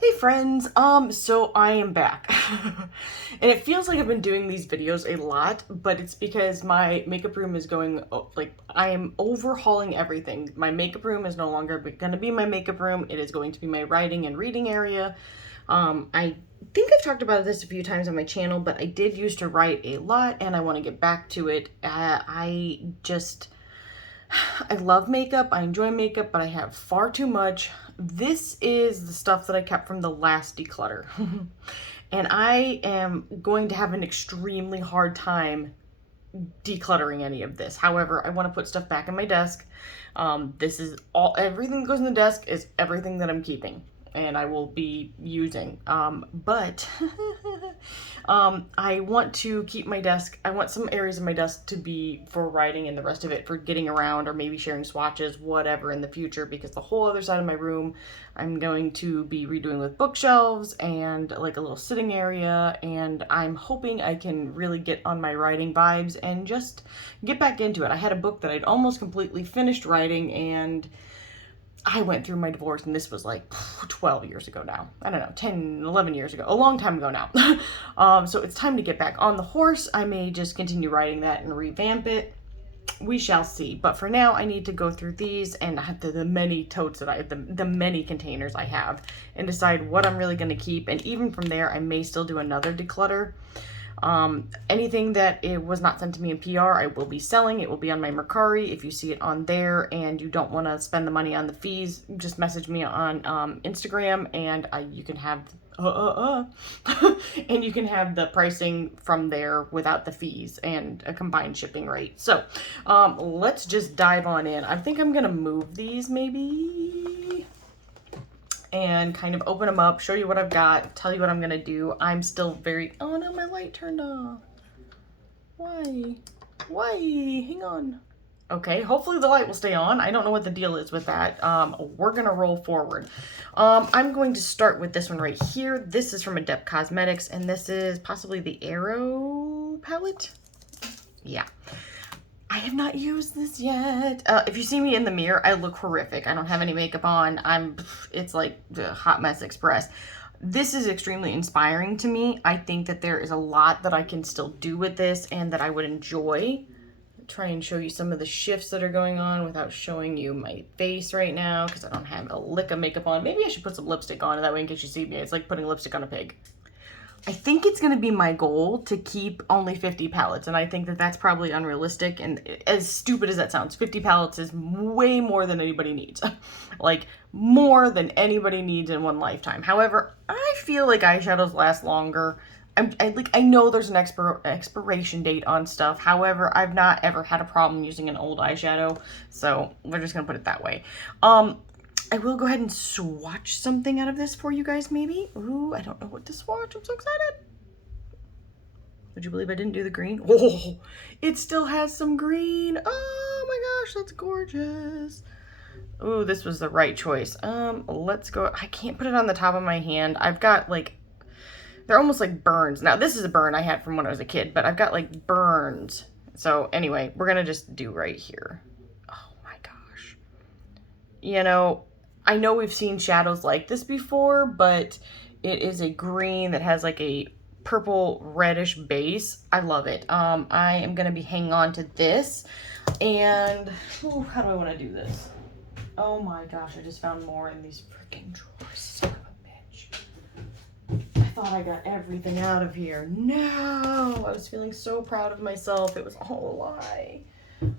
Hey friends, so I am back. And it feels like I've been doing these videos a lot, but it's because my makeup room is going, like, I am overhauling everything. My makeup room is no longer going to be my makeup room. It is going to be my writing and reading area. I think I've talked about this a few times on my channel, but I did used to write a lot and I want to get back to it. I love makeup, I enjoy makeup, but I have far too much. This is the stuff that I kept from the last declutter. And I am going to have an extremely hard time decluttering any of this. However, I want to put stuff back in my desk. This is everything that goes in the desk is everything that I'm keeping and I will be using. But I want to keep my desk. I want some areas of my desk to be for writing and the rest of it for getting around or maybe sharing swatches, whatever in the future, because the whole other side of my room I'm going to be redoing with bookshelves and like a little sitting area, and I'm hoping I can really get on my writing vibes and just get back into it. I had a book that I'd almost completely finished writing, and I went through my divorce, and this was like 12 years ago now. I don't know, 10, 11 years ago. A long time ago now. So it's time to get back on the horse. I may just continue writing that and revamp it. We shall see. But for now, I need to go through these and the many totes that the many containers I have and decide what I'm really going to keep. And even from there, I may still do another declutter. Anything that it was not sent to me in PR, I will be selling. It will be on my Mercari. If you see it on there and you don't want to spend the money on the fees, just message me on Instagram, and you can have and you can have the pricing from there without the fees and a combined shipping rate. So let's just dive on in. I think I'm gonna move these maybe and kind of open them up, show you what I've got, tell you what I'm gonna do. I'm still very, oh no, my light turned off. Why? Hang on. Okay, hopefully the light will stay on. I don't know what the deal is with that. We're gonna roll forward. I'm going to start with this one right here. This is from Adept Cosmetics, and this is possibly the Arrow palette. Yeah. I have not used this yet. If you see me in the mirror, I look horrific. I don't have any makeup on. It's like the Hot Mess Express. This is extremely inspiring to me. I think that there is a lot that I can still do with this and that I would enjoy. I'll try and show you some of the shifts that are going on without showing you my face right now because I don't have a lick of makeup on. Maybe I should put some lipstick on, that way in case you see me. It's like putting lipstick on a pig. I think it's going to be my goal to keep only 50 palettes, and I think that that's probably unrealistic, and as stupid as that sounds, 50 palettes is way more than anybody needs. Like, more than anybody needs in one lifetime. However, I feel like eyeshadows last longer. I know there's an expiration date on stuff. However, I've not ever had a problem using an old eyeshadow, so we're just going to put it that way. I will go ahead and swatch something out of this for you guys, maybe. Ooh, I don't know what to swatch. I'm so excited. Would you believe I didn't do the green? Oh, it still has some green. Oh my gosh, that's gorgeous. Ooh, this was the right choice. Let's go. I can't put it on the top of my hand. I've got like, they're almost like burns. Now, this is a burn I had from when I was a kid, but I've got like burns. So anyway, we're gonna just do right here. Oh my gosh. You know, I know we've seen shadows like this before, but it is a green that has like a purple reddish base. I love it. I am going to be hanging on to this. And ooh, how do I want to do this? Oh my gosh, I just found more in these freaking drawers. Son of a bitch. I thought I got everything out of here. No, I was feeling so proud of myself. It was all a lie.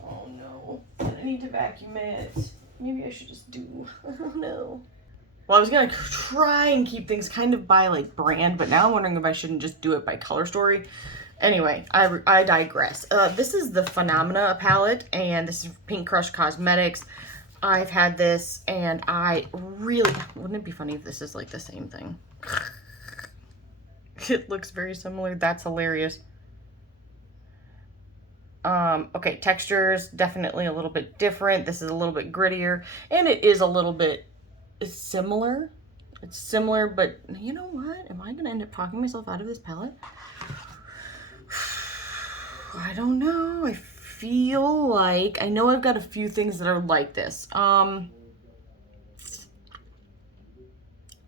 Oh no, I need to vacuum it. Maybe I should just do, I don't know. Well, I was gonna try and keep things kind of by like brand, but now I'm wondering if I shouldn't just do it by color story. Anyway, I digress. This is the Phenomena palette, and this is Pink Crush Cosmetics. I've had this, and I really, wouldn't it be funny if this is like the same thing? It looks very similar. That's hilarious. Okay, textures, definitely a little bit different. This is a little bit grittier, and it is a little bit similar. It's similar, but you know what? Am I gonna end up talking myself out of this palette? I don't know. I feel like, I know I've got a few things that are like this.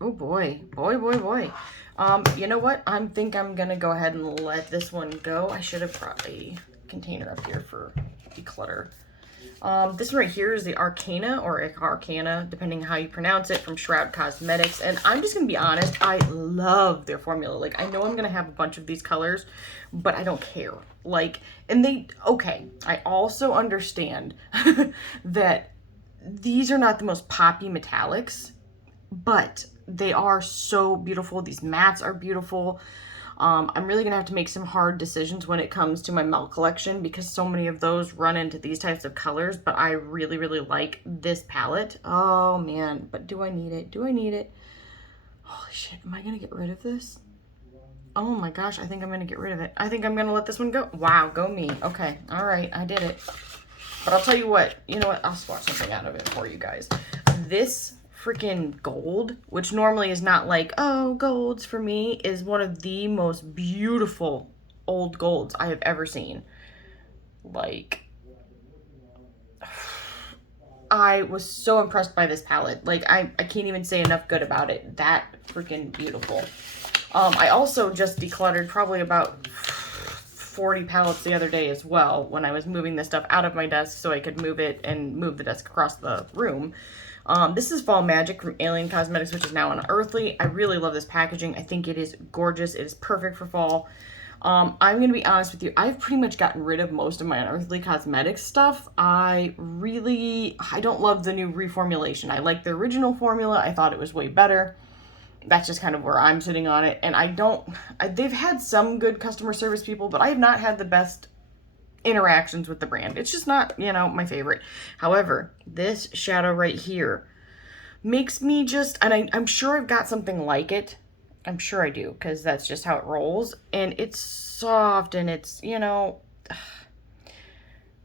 Oh boy, boy, boy, boy. You know what? I think I'm gonna go ahead and let this one go. I should have brought a container up here for declutter. This one right here is the Arcana, or Arcana, depending how you pronounce it, from Shroud Cosmetics. And I'm just going to be honest, I love their formula. Like, I know I'm going to have a bunch of these colors, but I don't care. Like, and okay, I also understand that these are not the most poppy metallics, but they are so beautiful. These mattes are beautiful. I'm really going to have to make some hard decisions when it comes to my melt collection because so many of those run into these types of colors, but I really, really like this palette. Oh, man. But do I need it? Do I need it? Holy shit. Am I going to get rid of this? Oh, my gosh. I think I'm going to get rid of it. I think I'm going to let this one go. Wow. Go me. Okay. All right. I did it. But I'll tell you what. You know what? I'll swatch something out of it for you guys. This freaking gold, which normally is not like, oh, golds for me, is one of the most beautiful old golds I have ever seen. Like, I was so impressed by this palette. Like, I can't even say enough good about it. That freaking beautiful. I also just decluttered probably about 40 palettes the other day as well when I was moving this stuff out of my desk so I could move it and move the desk across the room. This is Fall Magic from Alien Cosmetics, which is now Unearthly. I really love this packaging. I think it is gorgeous. It is perfect for fall. I'm going to be honest with you. I've pretty much gotten rid of most of my Unearthly Cosmetics stuff. I don't love the new reformulation. I like the original formula. I thought it was way better. That's just kind of where I'm sitting on it. And they've had some good customer service people, but I have not had the best interactions with the brand. It's just not, my favorite. However, this shadow right here makes me just, and I'm sure I've got something like it. I'm sure I do, because that's just how it rolls. And it's soft, and it's,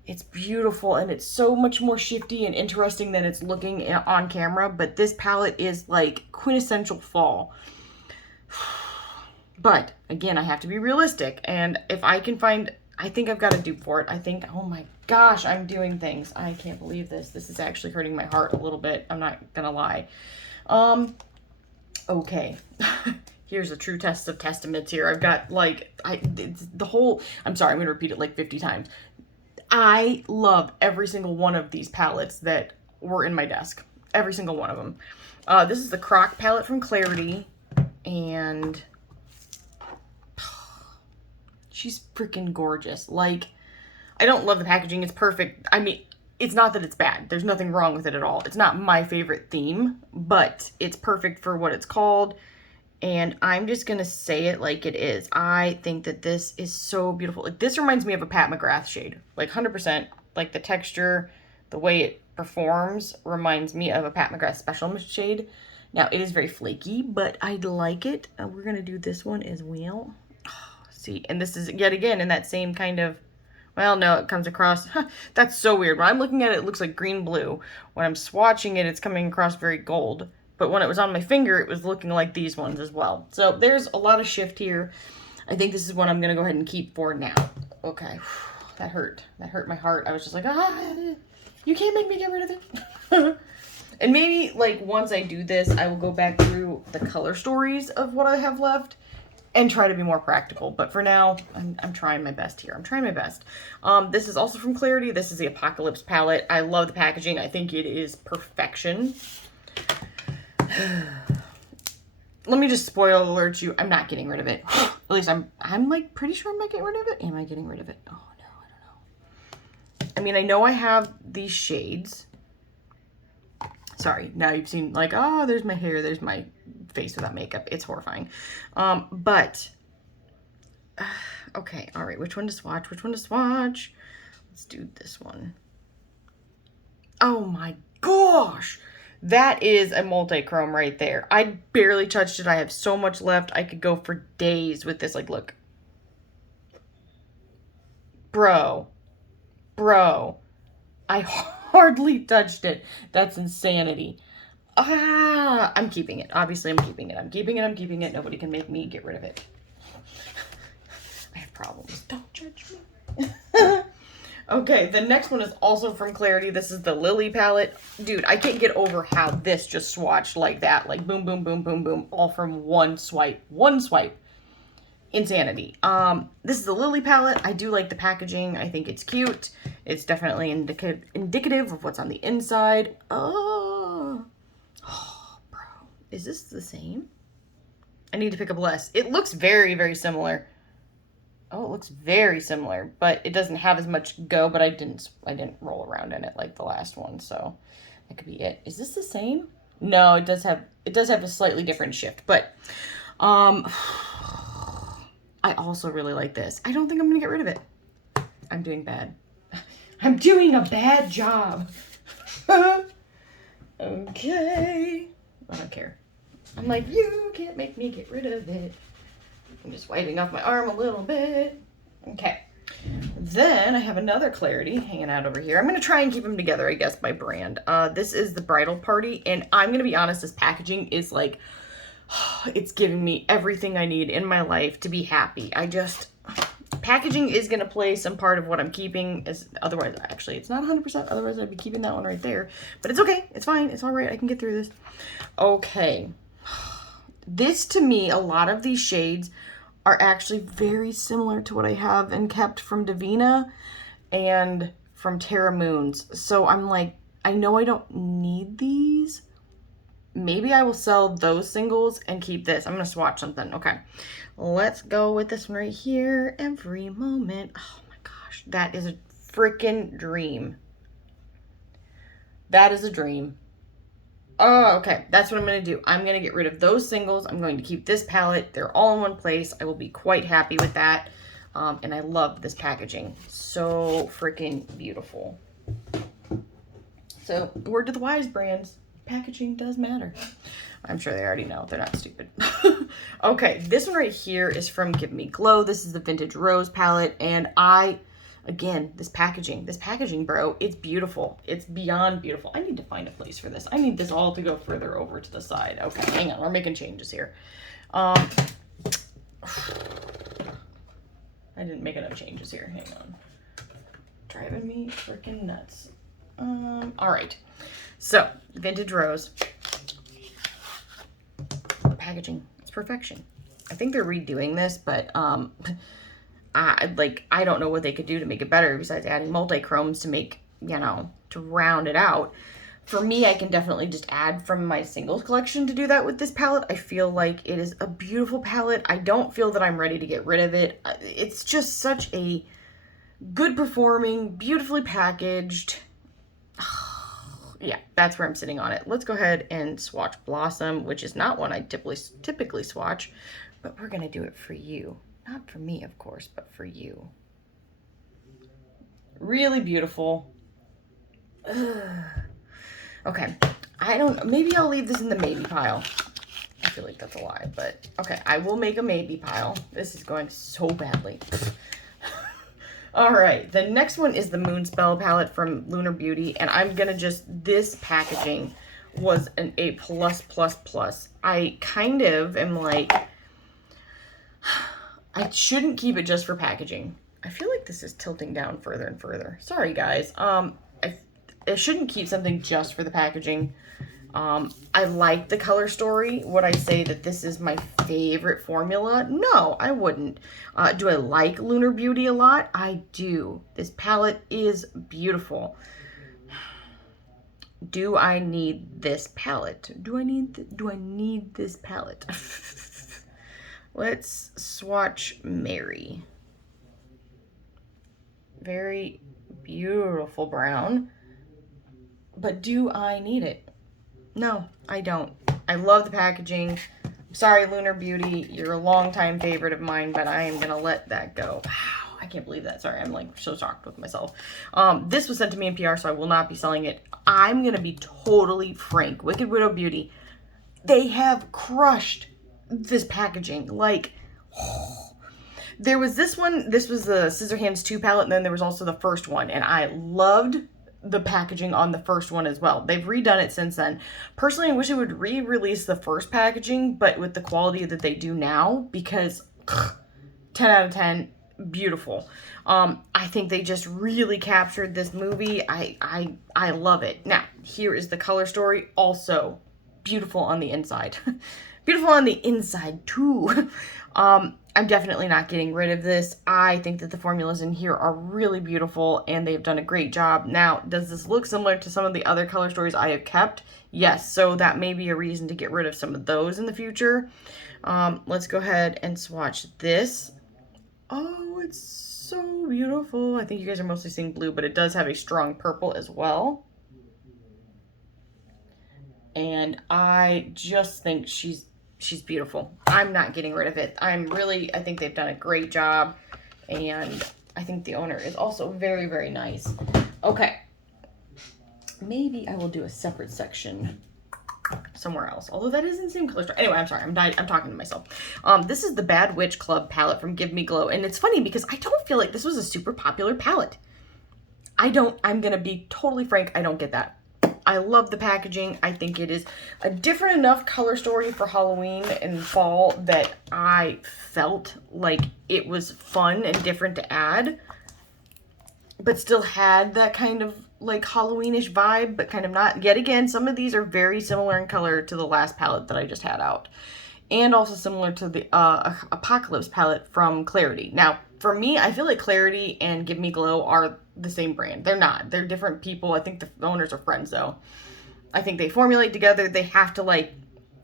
it's beautiful, and it's so much more shifty and interesting than it's looking on camera. But this palette is like quintessential fall. But again, I have to be realistic. And if I can find, I think I've got a dupe for it. I think, oh my gosh, I'm doing things. I can't believe this. This is actually hurting my heart a little bit. I'm not gonna lie. Okay. Here's a true test of testaments here. I've got like, I'm sorry, I'm gonna repeat it like 50 times. I love every single one of these palettes that were in my desk. Every single one of them. This is the Croc palette from Clarity, and she's freaking gorgeous. Like, I don't love the packaging. It's perfect. I mean, it's not that it's bad. There's nothing wrong with it at all. It's not my favorite theme, but it's perfect for what it's called. And I'm just going to say it like it is. I think that this is so beautiful. Like, this reminds me of a Pat McGrath shade. Like, 100%. Like, the texture, the way it performs reminds me of a Pat McGrath Special shade. Now, it is very flaky, but I like it. We're going to do this one as well. See, and this is yet again in that same kind of, well, no, it comes across, that's so weird. When I'm looking at it, it looks like green-blue. When I'm swatching it, it's coming across very gold. But when it was on my finger, it was looking like these ones as well. So there's a lot of shift here. I think this is what I'm going to go ahead and keep for now. Okay, that hurt. That hurt my heart. I was just like, you can't make me get rid of it. And maybe, like, once I do this, I will go back through the color stories of what I have left and try to be more practical. But for now, I'm trying my best here. I'm trying my best. This is also from Clarity. This is the Apocalypse palette. I love the packaging. I think it is perfection. Let me just spoil alert you. I'm not getting rid of it. At least I'm like pretty sure I'm not getting rid of it. Am I getting rid of it? Oh no, I don't know. I mean, I know I have these shades. Sorry, now you've seen like, oh, there's my hair, there's my face without makeup. It's horrifying. But okay, all right. Which one to swatch? Which one to swatch? Let's do this one. Oh my gosh. That is a multi-chrome right there. I barely touched it. I have so much left. I could go for days with this. Like, look. Bro. I hardly touched it. That's insanity. I'm keeping it. Obviously, I'm keeping it. I'm keeping it. Nobody can make me get rid of it. I have problems. Don't judge me. Okay, the next one is also from Clarity. This is the Lily palette. Dude, I can't get over how this just swatched like that. Like boom, boom, boom, boom, boom. All from one swipe. One swipe. Insanity. This is the Lily palette. I do like the packaging. I think it's cute. It's definitely indicative of what's on the inside. Oh, bro. Is this the same? I need to pick up less. It looks very, very similar. Oh, it looks very similar, but it doesn't have as much go, but I didn't roll around in it like the last one, so that could be it. Is this the same? No, it does have a slightly different shift, but I also really like this. I don't think I'm gonna get rid of it. I'm doing bad. I'm doing a bad job. Okay. I don't care. I'm like, you can't make me get rid of it. I'm just wiping off my arm a little bit. Okay. Then I have another Clarity hanging out over here. I'm going to try and keep them together, I guess, by brand. This is the Bridal Party. And I'm going to be honest, this packaging is like, it's giving me everything I need in my life to be happy. Packaging is going to play some part of what I'm keeping. Otherwise, actually, it's not 100%. Otherwise, I'd be keeping that one right there. But it's okay. It's fine. It's all right. I can get through this. Okay. This, to me, a lot of these shades are actually very similar to what I have and kept from Divina and from Terra Moons. So I'm like, I know I don't need these. Maybe I will sell those singles and keep this. I'm going to swatch something. Okay. Let's go with this one right here. Every moment. Oh my gosh. That is a freaking dream. That is a dream. Oh, okay. That's what I'm going to do. I'm going to get rid of those singles. I'm going to keep this palette. They're all in one place. I will be quite happy with that. And I love this packaging. So freaking beautiful. So, word to the wise brands. Packaging does matter. I'm sure they already know. They're not stupid. Okay. This one right here is from Give Me Glow. This is the Vintage Rose palette. And again, this packaging, bro, it's beautiful. It's beyond beautiful. I need to find a place for this. I need this all to go further over to the side. Okay, hang on. We're making changes here. I didn't make enough changes here. Hang on. Driving me freaking nuts. All right. So, Vintage Rose. Packaging. It's perfection. I think they're redoing this, but I don't know what they could do to make it better besides adding multi-chromes to make, to round it out. For me, I can definitely just add from my singles collection to do that with this palette. I feel like it is a beautiful palette. I don't feel that I'm ready to get rid of it. It's just such a good performing, beautifully packaged. Yeah, that's where I'm sitting on it. Let's go ahead and swatch Blossom, which is not one I typically swatch, but we're going to do it for you. Not for me, of course, but for you. Really beautiful. Ugh. Okay. Maybe I'll leave this in the maybe pile. I feel like that's a lie, but okay. I will make a maybe pile. This is going so badly. All right. The next one is the Moonspell palette from Lunar Beauty, and I'm going to this packaging was an A+++. I kind of am like, I shouldn't keep it just for packaging. I feel like this is tilting down further and further. Sorry, guys. I shouldn't keep something just for the packaging. I like the color story. Would I say that this is my favorite formula? No, I wouldn't. Do I like Lunar Beauty a lot? I do. This palette is beautiful. Do I need this palette? Do I need this palette? Let's swatch Mary. Very beautiful brown. But do I need it? No, I don't. I love the packaging. I'm sorry, Lunar Beauty. You're a longtime favorite of mine, but I am going to let that go. Wow, I can't believe that. Sorry, I'm like so shocked with myself. This was sent to me in PR, so I will not be selling it. I'm going to be totally frank. Wicked Widow Beauty, they have crushed this packaging. Like, there was this one. This was the Scissorhands 2 palette, and then there was also the first one, and I loved the packaging on the first one as well. They've redone it since then. Personally, I wish they would re-release the first packaging, but with the quality that they do now, because 10 out of 10, beautiful. I think they just really captured this movie. I love it. Now, here is the color story. Also beautiful on the inside. Beautiful on the inside too. I'm definitely not getting rid of this. I think that the formulas in here are really beautiful and they've done a great job. Now, does this look similar to some of the other color stories I have kept? Yes, so that may be a reason to get rid of some of those in the future. Let's go ahead and swatch this. Oh, it's so beautiful. I think you guys are mostly seeing blue, but it does have a strong purple as well. And I just think she's beautiful. I'm not getting rid of it. I think they've done a great job. And I think the owner is also very, very nice. Okay. Maybe I will do a separate section somewhere else. Although that isn't the same color story. Anyway, I'm sorry. I'm talking to myself. This is the Bad Witch Club palette from Give Me Glow. And it's funny because I don't feel like this was a super popular palette. I'm going to be totally frank. I don't get that. I love the packaging. I think it is a different enough color story for Halloween and fall that I felt like it was fun and different to add, but still had that kind of like Halloweenish vibe, but kind of not. Yet again, some of these are very similar in color to the last palette that I just had out, and also similar to the Apocalypse palette from Clarity. Now, for me, I feel like Clarity and Give Me Glow are the same brand. They're not. They're different people. I think the owners are friends, though. I think they formulate together. They have to, like,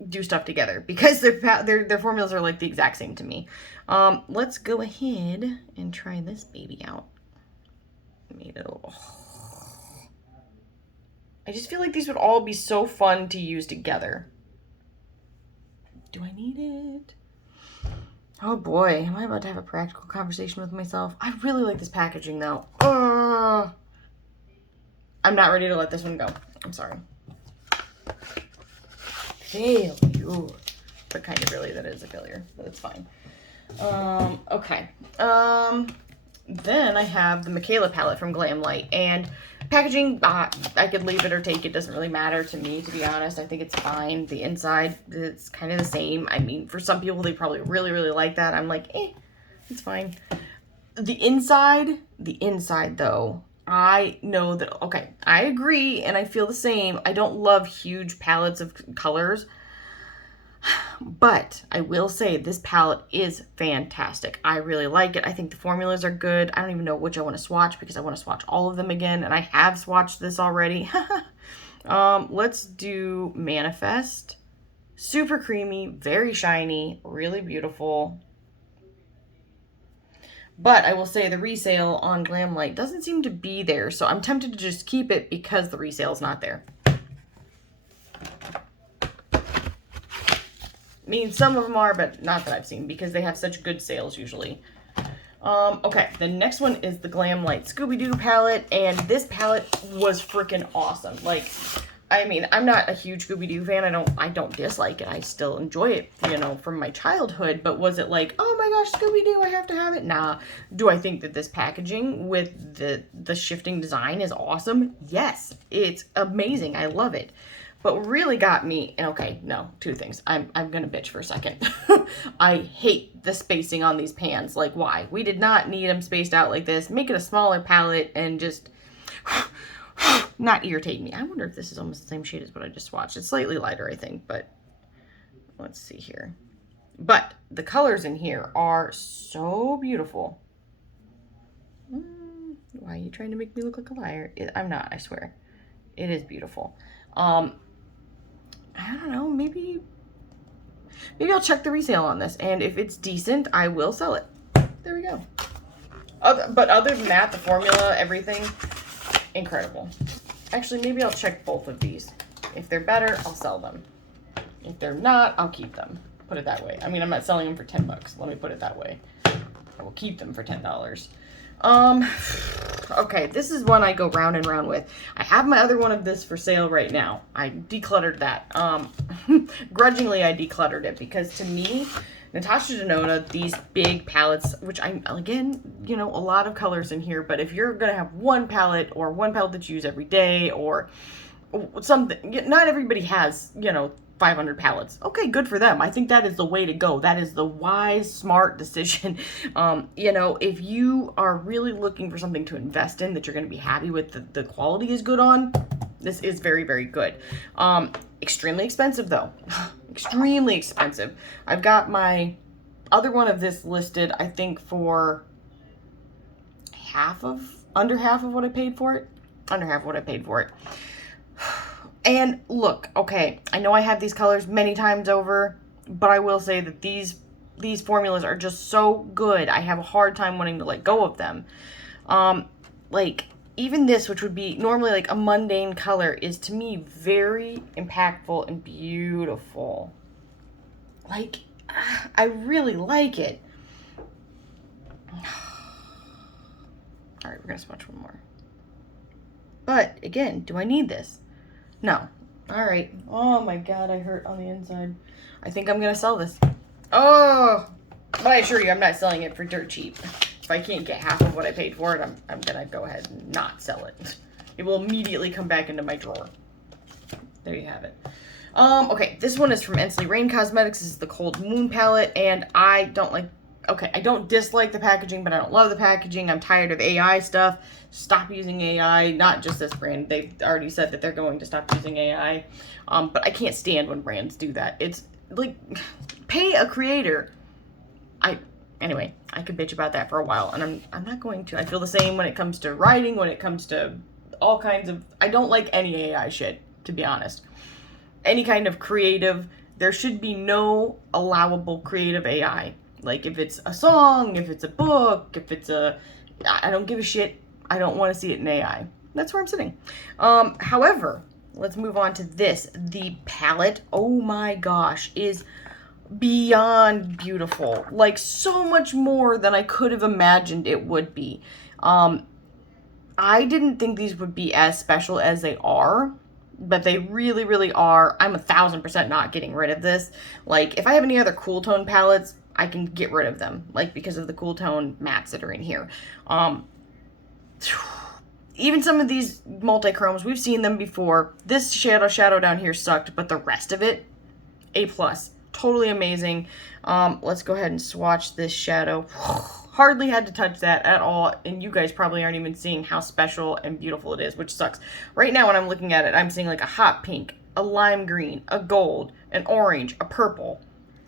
do stuff together because their formulas are, like, the exact same to me. Let's go ahead and try this baby out. I just feel like these would all be so fun to use together. Do I need it? Oh boy, am I about to have a practical conversation with myself? I really like this packaging though. I'm not ready to let this one go. I'm sorry. Failure. But kind of really that is a failure, but it's fine. Okay. Then I have the Michaela palette from Glam Light, and packaging, I could leave it or take it. Doesn't really matter to me, to be honest. I think it's fine. The inside, it's kind of the same. I mean, for some people, they probably really, really like that. I'm like, it's fine. The inside though, I know that, okay, I agree, and I feel the same. I don't love huge palettes of colors, but I will say this palette is fantastic. I really like it. I think the formulas are good. I don't even know which I want to swatch because I want to swatch all of them again, and I have swatched this already. Let's do Manifest. Super creamy, very shiny, really beautiful. But I will say the resale on Glam Light doesn't seem to be there, so I'm tempted to just keep it because the resale is not there. I mean, some of them are, but not that I've seen because they have such good sales usually. Okay, the next one is the Glam Light Scooby-Doo palette, and this palette was freaking awesome. Like, I mean, I'm not a huge Scooby-Doo fan. I don't dislike it. I still enjoy it, you know, from my childhood. But was it like, oh my gosh, Scooby-Doo, I have to have it? Nah. Do I think that this packaging with the shifting design is awesome? Yes, it's amazing. I love it. But what really got me, and okay, no, two things. I'm gonna bitch for a second. I hate the spacing on these pans. Like, why? We did not need them spaced out like this. Make it a smaller palette and just not irritate me. I wonder if this is almost the same shade as what I just swatched. It's slightly lighter, I think, but let's see here. But the colors in here are so beautiful. Why are you trying to make me look like a liar? I'm not, I swear. It is beautiful. I don't know, maybe I'll check the resale on this, and if it's decent, I will sell it. There we go. But other than that, the formula, everything, incredible. Actually, maybe I'll check both of these. If they're better, I'll sell them. If they're not, I'll keep them. Put it that way. I mean, I'm not selling them for 10 bucks. Let me put it that way. I will keep them for $10. Okay, this is one I go round and round with. I have my other one of this for sale right now. I decluttered that. Grudgingly, I decluttered it because to me, Natasha Denona, these big palettes, which again, you know, a lot of colors in here, but if you're going to have one palette or one palette that you use every day or something, not everybody has, you know, 500 palettes. Okay, good for them. I think that is the way to go. That is the wise, smart decision. You know, if you are really looking for something to invest in that you're going to be happy with, the quality is good on, this is very, very good. Extremely expensive though. Extremely expensive. I've got my other one of this listed, I think, for under half of what I paid for it. Under half of what I paid for it. And look, okay, I know I have these colors many times over, but I will say that these formulas are just so good. I have a hard time wanting to let go of them. Like, even this, which would be normally like a mundane color, is to me very impactful and beautiful. Like, I really like it. All right, we're gonna swatch one more. But again, do I need this? No. All right. Oh my God, I hurt on the inside. I think I'm gonna sell this. Oh, but I assure you, I'm not selling it for dirt cheap. If I can't get half of what I paid for it, I'm gonna go ahead and not sell it. It will immediately come back into my drawer. There you have it. Okay, this one is from Ensley Rain Cosmetics. This is the Cold Moon palette, and I don't like. Okay, I don't dislike the packaging, but I don't love the packaging. I'm tired of AI stuff. Stop using AI. Not just this brand. They've already said that they're going to stop using AI. But I can't stand when brands do that. It's like, pay a creator. Anyway, I could bitch about that for a while, and I'm not going to. I feel the same when it comes to writing, when it comes to all kinds of. I don't like any AI shit, to be honest. Any kind of creative, there should be no allowable creative AI. Like, if it's a song, if it's a book, if it's I don't give a shit. I don't want to see it in AI. That's where I'm sitting. However, let's move on to this. The palette, oh my gosh, is beyond beautiful. Like, so much more than I could have imagined it would be. I didn't think these would be as special as they are, but they really, really are. I'm 1000% not getting rid of this. Like, if I have any other cool tone palettes, I can get rid of them, like, because of the cool tone mattes that are in here. Even some of these multi-chromes, we've seen them before. This shadow down here sucked, but the rest of it, A+. Totally amazing. Let's go ahead and swatch this shadow. Hardly had to touch that at all, and you guys probably aren't even seeing how special and beautiful it is, which sucks. Right now when I'm looking at it, I'm seeing like a hot pink, a lime green, a gold, an orange, a purple.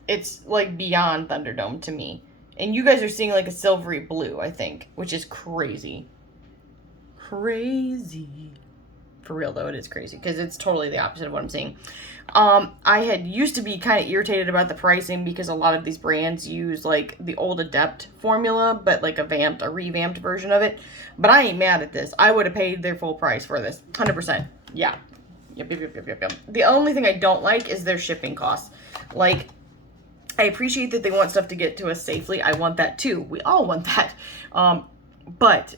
It's like beyond Thunderdome to me. And you guys are seeing like a silvery blue, I think, which is crazy. Crazy. For real though, it is crazy because it's totally the opposite of what I'm seeing. I had used to be kind of irritated about the pricing because a lot of these brands use like the old Adept formula, but like a revamped version of it. But I ain't mad at this. I would have paid their full price for this. 100%. Yeah. Yep. The only thing I don't like is their shipping costs. Like, I appreciate that they want stuff to get to us safely. I want that too. We all want that. But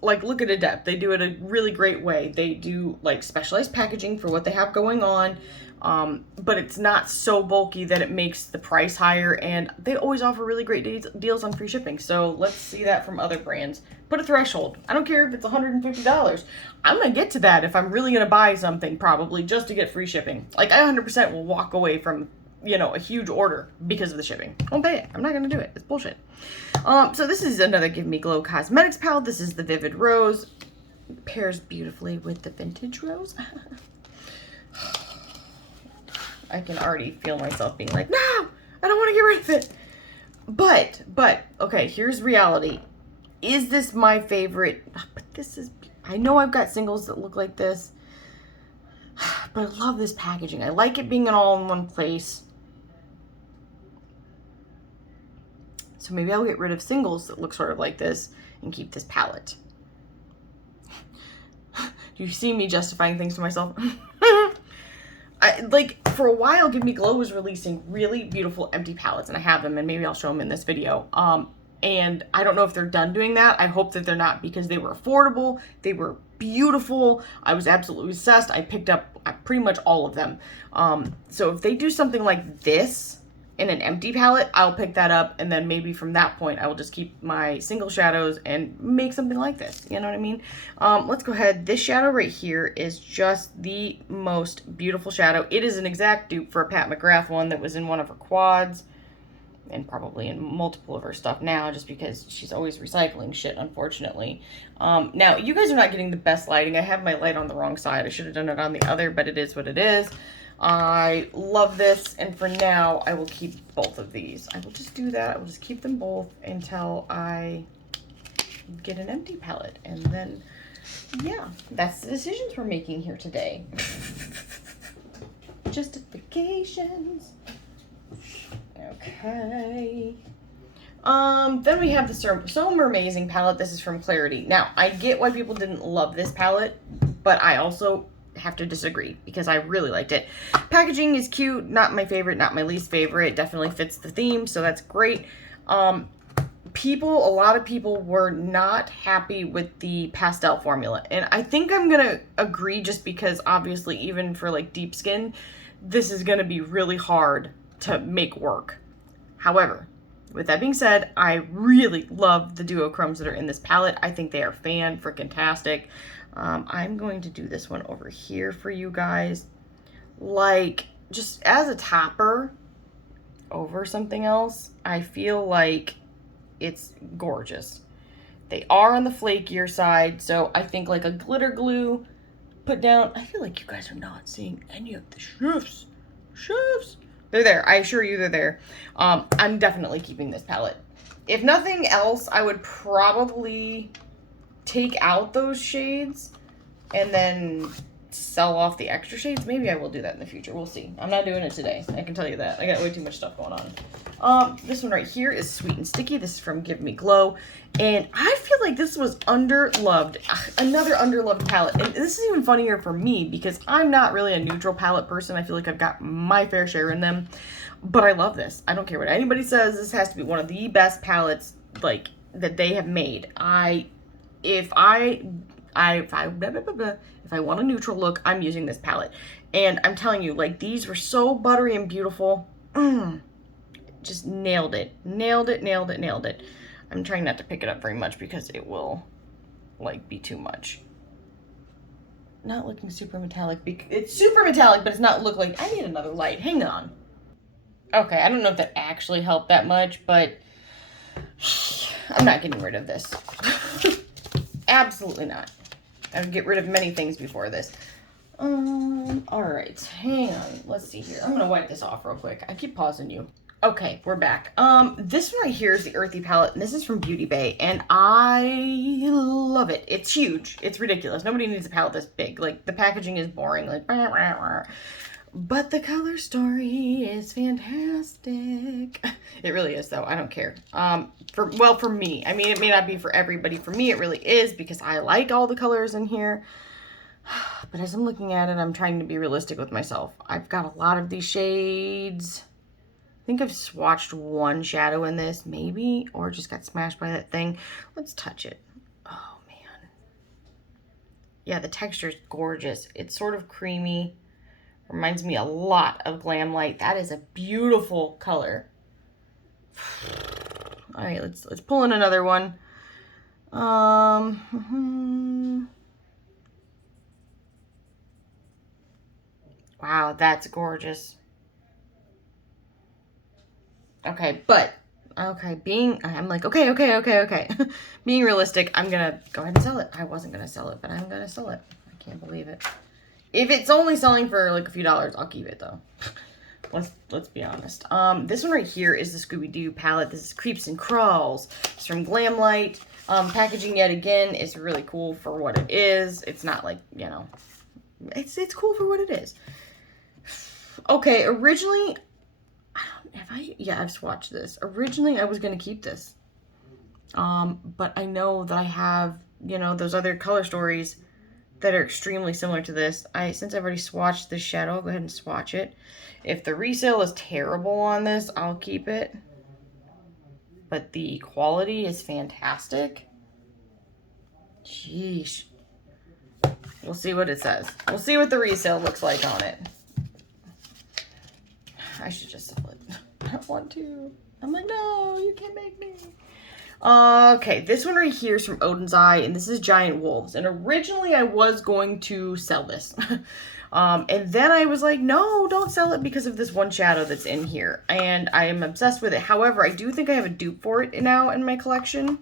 like, look at Adept. They do it a really great way. They do like specialized packaging for what they have going on. But it's not so bulky that it makes the price higher, and they always offer really great deals on free shipping. So let's see that from other brands. Put a threshold. I don't care if it's $150. I'm going to get to that if I'm really going to buy something, probably just to get free shipping. Like, I 100% will walk away from, you know, a huge order because of the shipping. I won't pay it. I'm not going to do it. It's bullshit. So this is another Give Me Glow Cosmetics palette. This is the Vivid Rose. It pairs beautifully with the Vintage Rose. I can already feel myself being like, no, I don't want to get rid of it. But, okay, here's reality. Is this my favorite? But this is, I know I've got singles that look like this, but I love this packaging. I like it being in all in one place. So maybe I'll get rid of singles that look sort of like this and keep this palette. Do you see me justifying things to myself? For a while, Give Me Glow was releasing really beautiful empty palettes, and I have them, and maybe I'll show them in this video. And I don't know if they're done doing that. I hope that they're not, because they were affordable, they were beautiful. I was absolutely obsessed. I picked up pretty much all of them. So if they do something like this, in an empty palette, I'll pick that up, and then maybe from that point, I will just keep my single shadows and make something like this. You know what I mean? Let's go ahead. This shadow right here is just the most beautiful shadow. It is an exact dupe for a Pat McGrath one that was in one of her quads, and probably in multiple of her stuff now, just because she's always recycling shit, unfortunately. Now, you guys are not getting the best lighting. I have my light on the wrong side. I should have done it on the other, but it is what it is. I love this, and for now, I will keep both of these. I will just do that. I will just keep them both until I get an empty palette, and then, yeah, that's the decisions we're making here today. Justifications. Okay. Then we have the So Amazing palette. This is from Clarity. Now, I get why people didn't love this palette, but I also have to disagree because I really liked it. Packaging is cute, not my favorite, not my least favorite. Definitely fits the theme, so that's great. A lot of people were not happy with the pastel formula, and I think I'm gonna agree, just because obviously even for like deep skin, this is gonna be really hard to make work. However, with that being said, I really love the duochromes that are in this palette. I think they are fan-freaking-tastic. I'm going to do this one over here for you guys. Like, just as a topper over something else, I feel like it's gorgeous. They are on the flakier side, so I think like a glitter glue put down. I feel like you guys are not seeing any of the shifts. They're there. I assure you they're there. I'm definitely keeping this palette. If nothing else, I would probably take out those shades and then sell off the extra shades. Maybe I will do that in the future. We'll see. I'm not doing it today. I can tell you that. I got way too much stuff going on. This one right here is Sweet and Sticky. This is from Give Me Glow. And I feel like this was underloved. Another underloved palette. And this is even funnier for me because I'm not really a neutral palette person. I feel like I've got my fair share in them. But I love this. I don't care what anybody says. This has to be one of the best palettes like that they have made. If I want a neutral look, I'm using this palette. And I'm telling you, like, these were so buttery and beautiful. Just nailed it. Nailed it. I'm trying not to pick it up very much because it will, like, be too much. Not looking super metallic. It's super metallic, but it's not look like... I need another light. Hang on. Okay, I don't know if that actually helped that much, but I'm not getting rid of this. Absolutely not. I would get rid of many things before this. All right, hang on. Let's see here. I'm gonna wipe this off real quick. I keep pausing you. Okay, we're back. This one right here is the Earthy palette, and this is from Beauty Bay, and I love it. It's huge. It's ridiculous. Nobody needs a palette this big. Like, the packaging is boring. Like, but the color story is fantastic. It really is, though. I don't care. For me. I mean, it may not be for everybody. For me, it really is because I like all the colors in here. But as I'm looking at it, I'm trying to be realistic with myself. I've got a lot of these shades. I think I've swatched one shadow in this, maybe, or just got smashed by that thing. Let's touch it. Oh, man. Yeah, the texture is gorgeous. It's sort of creamy. Reminds me a lot of Glam Light. That is a beautiful color. All right, let's pull in another one. Wow, that's gorgeous. Okay, but okay, I'm like, okay. Being realistic, I'm gonna go ahead and sell it. I wasn't gonna sell it, but I'm gonna sell it. I can't believe it. If it's only selling for like a few dollars, I'll keep it though. Let's be honest. This one right here is the Scooby-Doo palette. This is Creeps and Crawls. It's from Glam Light. Packaging yet again is really cool for what it is. It's not like, you know, it's cool for what it is. Okay, originally, I've swatched this. Originally, I was gonna keep this. But I know that I have, you know, those other color stories that are extremely similar to this. Since I've already swatched this shadow, I'll go ahead and swatch it. If the resale is terrible on this, I'll keep it. But the quality is fantastic. Sheesh. We'll see what it says. We'll see what the resale looks like on it. I should just sell it. I want to. I'm like, no, you can't make me. Okay, this one right here is from Odin's Eye, and this is Giant Wolves. And originally I was going to sell this. And then I was like, no, don't sell it because of this one shadow that's in here. And I am obsessed with it. However, I do think I have a dupe for it now in my collection.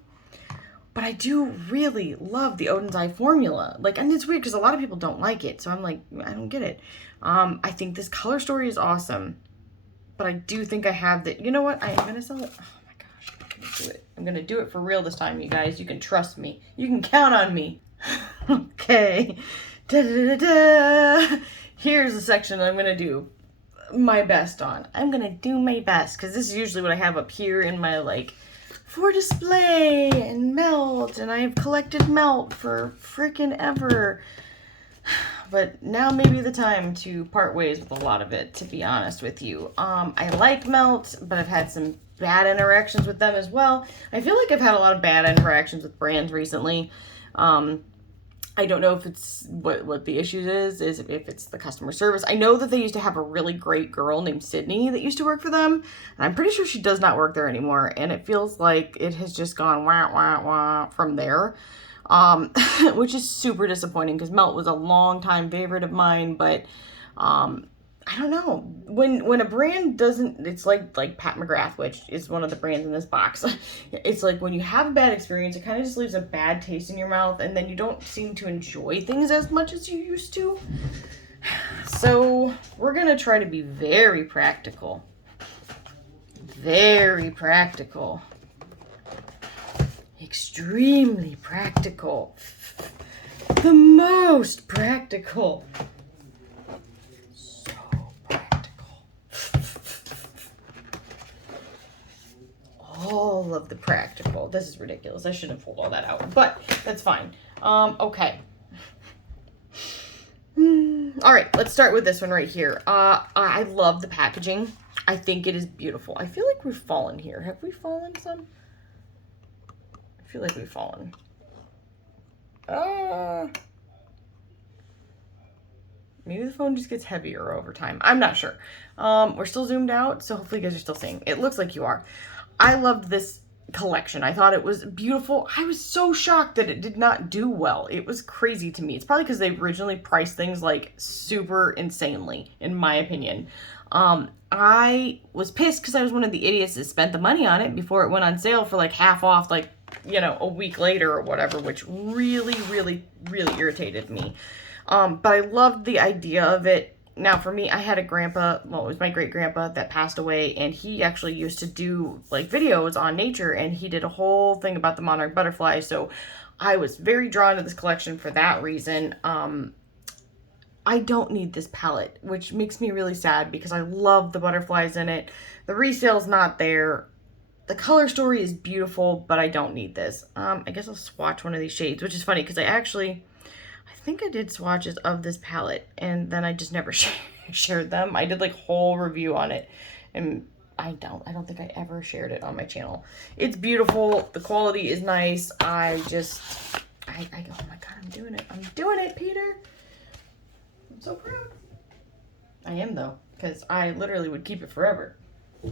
But I do really love the Odin's Eye formula. Like, and it's weird because a lot of people don't like it. So I'm like, I don't get it. I think this color story is awesome. But I do think I have the, you know what? I am going to sell it. Oh my gosh, I'm going to do it. I'm going to do it for real this time, you guys. You can trust me. You can count on me. Okay. Da, da, da, da. Here's the section that I'm going to do my best on. I'm going to do my best because this is usually what I have up here in my, like, for display and melt. And I've collected melt for freaking ever. But now may be the time to part ways with a lot of it, to be honest with you. I like melt, but I've had some bad interactions with them as well. I feel like I've had a lot of bad interactions with brands recently. I don't know if it's what the issue is if it's the customer service. I know that they used to have a really great girl named Sydney that used to work for them. And I'm pretty sure she does not work there anymore. And it feels like it has just gone wah, wah, wah from there. Which is super disappointing because Melt was a long time favorite of mine, but I don't know, when a brand doesn't, it's like Pat McGrath, which is one of the brands in this box. It's like when you have a bad experience, it kind of just leaves a bad taste in your mouth, and then you don't seem to enjoy things as much as you used to. So we're gonna try to be very practical. Very practical. Extremely practical. The most practical. So practical. All of the practical. This is ridiculous. I shouldn't have pulled all that out, but that's fine. Okay. All right, let's start with this one right here. I love the packaging. I think it is beautiful. I feel like we've fallen here. Have we fallen some? I feel like we've fallen. Maybe the phone just gets heavier over time. I'm not sure. We're still zoomed out, so hopefully you guys are still seeing. It looks like you are. I loved this collection. I thought it was beautiful. I was so shocked that it did not do well. It was crazy to me. It's probably because they originally priced things like super insanely, in my opinion. I was pissed because I was one of the idiots that spent the money on it before it went on sale for like half off, like, you know, a week later or whatever, which really, really, really irritated me. But I loved the idea of it. Now, for me, I had a grandpa, well, it was my great-grandpa that passed away, and he actually used to do, like, videos on nature, and he did a whole thing about the monarch butterfly, so I was very drawn to this collection for that reason. I don't need this palette, which makes me really sad because I love the butterflies in it. The resale's not there. The color story is beautiful, but I don't need this. I guess I'll swatch one of these shades, which is funny because I think I did swatches of this palette and then I just never shared them. I did like whole review on it and I don't think I ever shared it on my channel. It's beautiful. The quality is nice. Oh my God, I'm doing it. I'm doing it, Peter. I'm so proud. I am though, because I literally would keep it forever.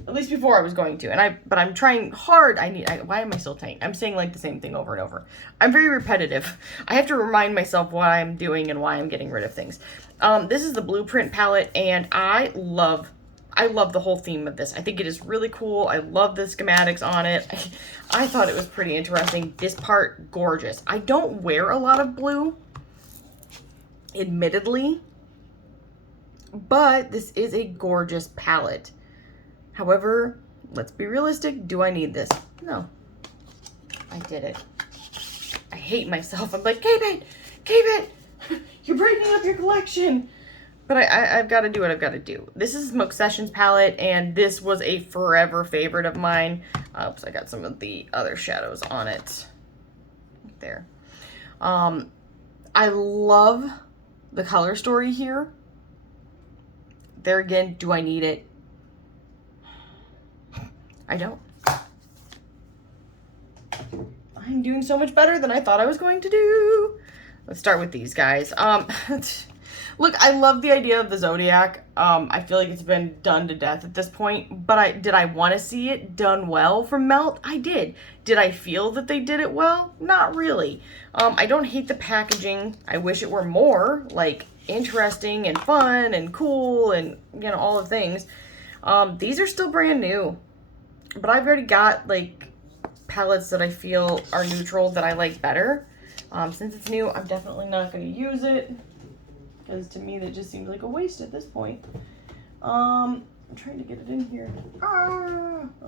At least before I was going to. But I'm trying hard. Why am I still saying? I'm saying like the same thing over and over. I'm very repetitive. I have to remind myself what I'm doing and why I'm getting rid of things. This is the Blueprint palette, and I love the whole theme of this. I think it is really cool. I love the schematics on it. I thought it was pretty interesting. This part, gorgeous. I don't wear a lot of blue, admittedly, but this is a gorgeous palette. However, let's be realistic. Do I need this? No. I did it. I hate myself. I'm like, keep it. You're breaking up your collection. But I've got to do what I've got to do. This is Smoke Sessions palette, and this was a forever favorite of mine. Oops, I got some of the other shadows on it. Right there. I love the color story here. There again, do I need it? I don't. I'm doing so much better than I thought I was going to do. Let's start with these guys. Look, I love the idea of the Zodiac. I feel like it's been done to death at this point, but did I want to see it done well from Melt? I did. Did I feel that they did it well? Not really. I don't hate the packaging. I wish it were more, like, interesting and fun and cool and, you know, all the things. These are still brand new, but I've already got, like, palettes that I feel are neutral that I like better. Since it's new, I'm definitely not going to use it, because to me that just seems like a waste at this point. I'm trying to get it in here.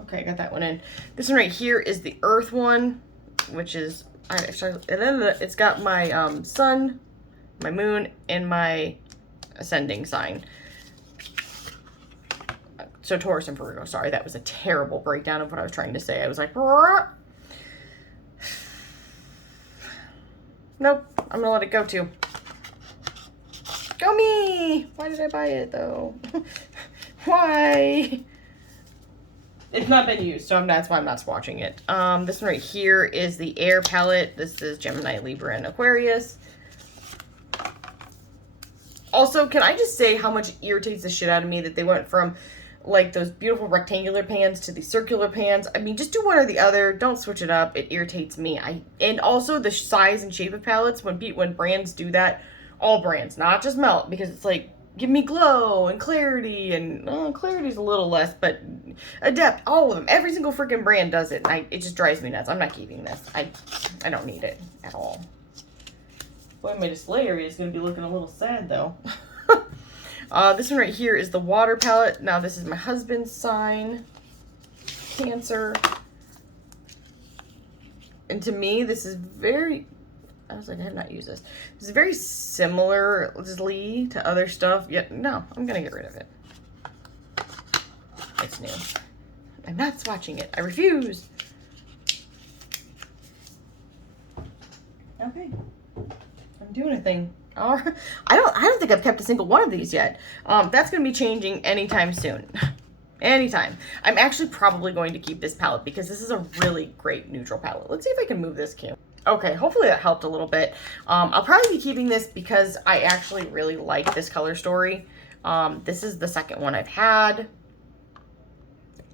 Okay, I got that one in. This one right here is the Earth one, which is, it's got my sun, my moon, and my ascending sign. So Taurus and Virgo. Sorry, that was a terrible breakdown of what I was trying to say. I was like, nope, I'm gonna let it go too. Go me! Why did I buy it though? Why? It's not been used, so that's why I'm not swatching it. This one right here is the Air palette. This is Gemini, Libra, and Aquarius. Also, can I just say how much it irritates the shit out of me that they went from like those beautiful rectangular pans to the circular pans. I mean, just do one or the other. Don't switch it up. It irritates me. And also the size and shape of palettes, when brands do that, all brands, not just Melt, because it's like, give me glow and clarity, and clarity's a little less, but Adept, all of them, every single freaking brand does it. And it just drives me nuts. I'm not keeping this. I don't need it at all. Boy, my display area is going to be looking a little sad though. This one right here is the water palette. Now this is my husband's sign, Cancer. And to me, this is very, I was like, I have not used this. This is very similarly to other stuff. Yet, no, I'm going to get rid of it. It's new. I'm not swatching it. I refuse. Okay. I'm doing a thing. I don't think I've kept a single one of these yet. That's going to be changing anytime soon. Anytime. I'm actually probably going to keep this palette because this is a really great neutral palette. Let's see if I can move this cam. Okay, hopefully that helped a little bit. I'll probably be keeping this because I actually really like this color story. This is the second one I've had.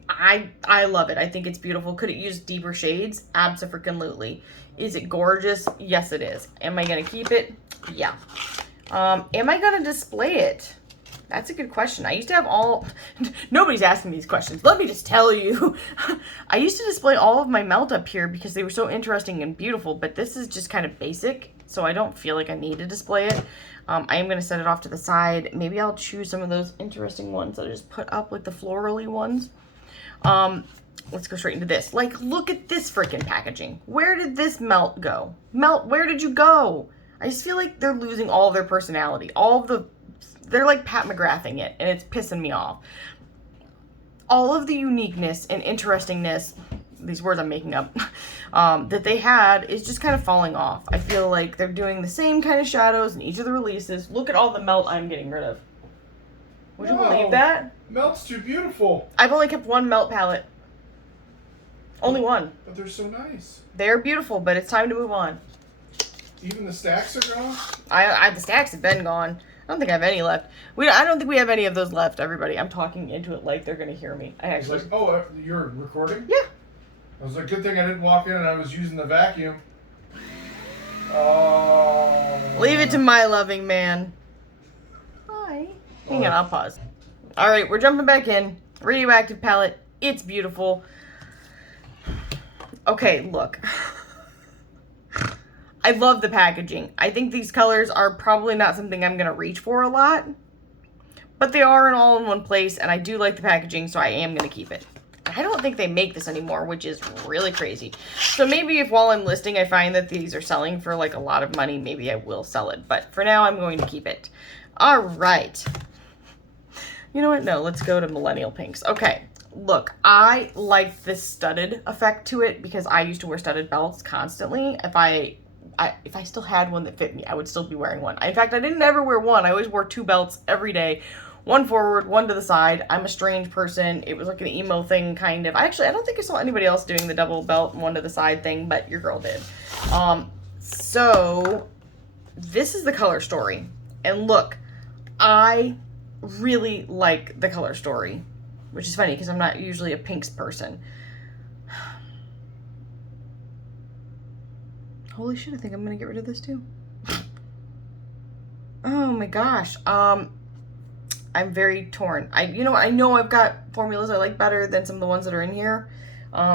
I love it. I think it's beautiful. Could it use deeper shades? Absolutely. Is it gorgeous? Yes, it is. Am I going to keep it? Yeah. Am I going to display it? That's a good question. I used to have all... Nobody's asking these questions. Let me just tell you. I used to display all of my Melt up here because they were so interesting and beautiful, but this is just kind of basic, so I don't feel like I need to display it. I am going to set it off to the side. Maybe I'll choose some of those interesting ones that I just put up, like the florally ones. Let's go straight into this. Like, look at this freaking packaging. Where did this Melt go? Melt, where did you go? I just feel like they're losing all of their personality. They're like Pat McGrathing it, and it's pissing me off. All of the uniqueness and interestingness, these words I'm making up, that they had is just kind of falling off. I feel like they're doing the same kind of shadows in each of the releases. Look at all the Melt I'm getting rid of. Would you believe that? Melt's too beautiful. I've only kept one Melt palette. Only one. But they're so nice. They're beautiful, but it's time to move on. Even the stacks are gone? The stacks have been gone. I don't think I have any left. I don't think we have any of those left, everybody. I'm talking into it like they're going to hear me. I actually... It's like, oh, you're recording? Yeah. I was like, good thing I didn't walk in and I was using the vacuum. Oh. Leave it to my loving man. Hi. Hang on, I'll pause. All right, we're jumping back in. Radioactive palette. It's beautiful. Okay, look. I love the packaging. I think these colors are probably not something I'm going to reach for a lot, but they are an all-in-one place, and I do like the packaging, so I am going to keep it. I don't think they make this anymore, which is really crazy. So maybe if while I'm listing I find that these are selling for like a lot of money, maybe I will sell it, but for now I'm going to keep it. All right. You know what? No, let's go to Millennial Pinks. Okay. Look, I like this studded effect to it because I used to wear studded belts constantly. If I still had one that fit me, I would still be wearing one. In fact, I didn't ever wear one. I always wore two belts every day. One forward, one to the side. I'm a strange person. It was like an emo thing, kind of. I don't think I saw anybody else doing the double belt and one to the side thing, but your girl did. So, this is the color story. And look, I really like the color story, which is funny because I'm not usually a pinks person. Holy shit, I think I'm gonna get rid of this too. Oh my gosh. I'm very torn. I know I've got formulas I like better than some of the ones that are in here.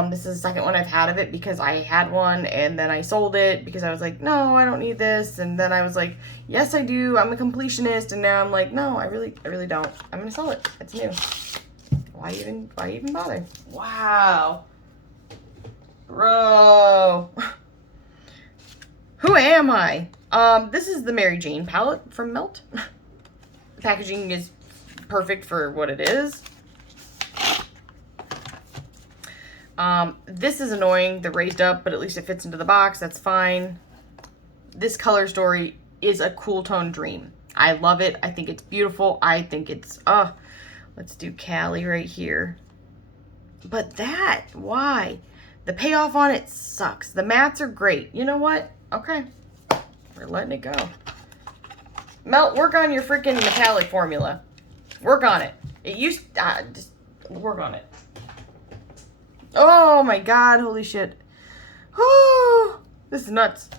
This is the second one I've had of it because I had one and then I sold it because I was like, no, I don't need this. And then I was like, yes, I do. I'm a completionist. And now I'm like, no, I really don't. I'm gonna sell it. It's new. Why even bother? Wow. Bro. Who am I? This is the Mary Jane palette from Melt. The packaging is perfect for what it is. This is annoying, the raised up, but at least it fits into the box. That's fine. This color story is a cool tone dream. I love it. I think it's beautiful. I think it's, let's do Cali right here. But that, why? The payoff on it sucks. The mattes are great. You know what? Okay. We're letting it go. Melt, work on your freaking metallic formula. Work on it. Just work on it. Oh my god, holy shit. Oh, this is nuts.